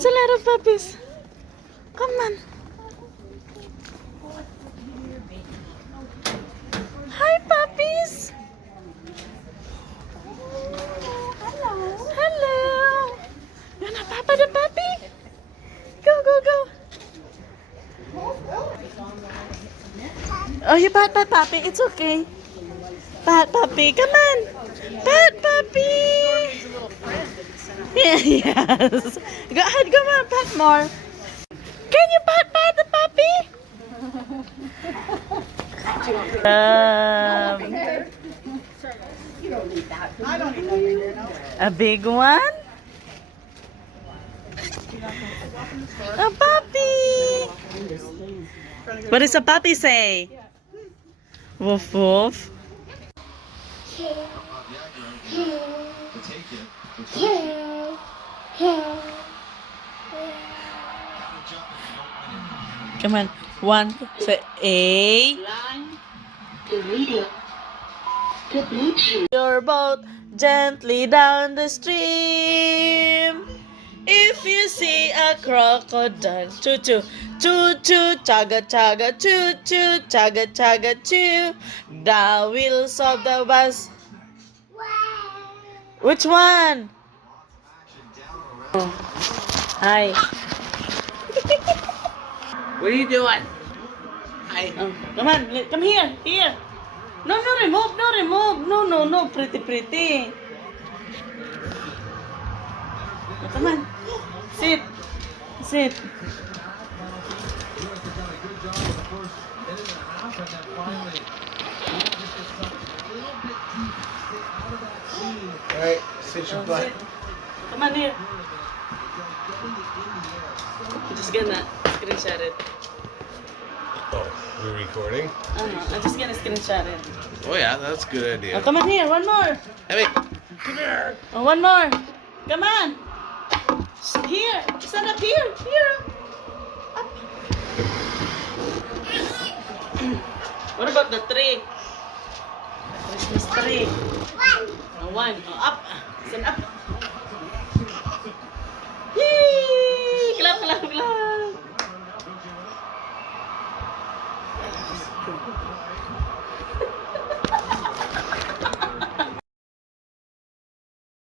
It's a lot of puppies. Come on. Hi, puppies. Hello. You wanna papa the puppy? Go, go, go. Oh, you pat puppy. It's okay. Pat puppy. Come on. Pat puppy. Yeah, yes. Go ahead. Come on. Pat more. Can you pat the puppy? A big one? A puppy! What does a puppy say? Woof woof. Come on. One. Say A. Your boat gently down the stream. If you see a crocodile, choo choo, choo choo, chaga chaga, choo choo, chaga chaga, choo. The wheels of the bus. Which one? Oh. Hi. What are you doing? Hi. Oh, come on, come here, here. No, remove, no, pretty. Oh, come on, sit. Alright, sit your butt. Sit. Come on here. I'm just gonna screenshot it. Oh, we're recording? I'm just gonna screenshot it. Oh yeah, that's a good Oh, idea. come on here, one more. Hey, come here. Oh, one more. Come on. Here, stand up here. Up. What about the tree? Christmas tree. One. Oh, up. Stand up. Yay! Clap.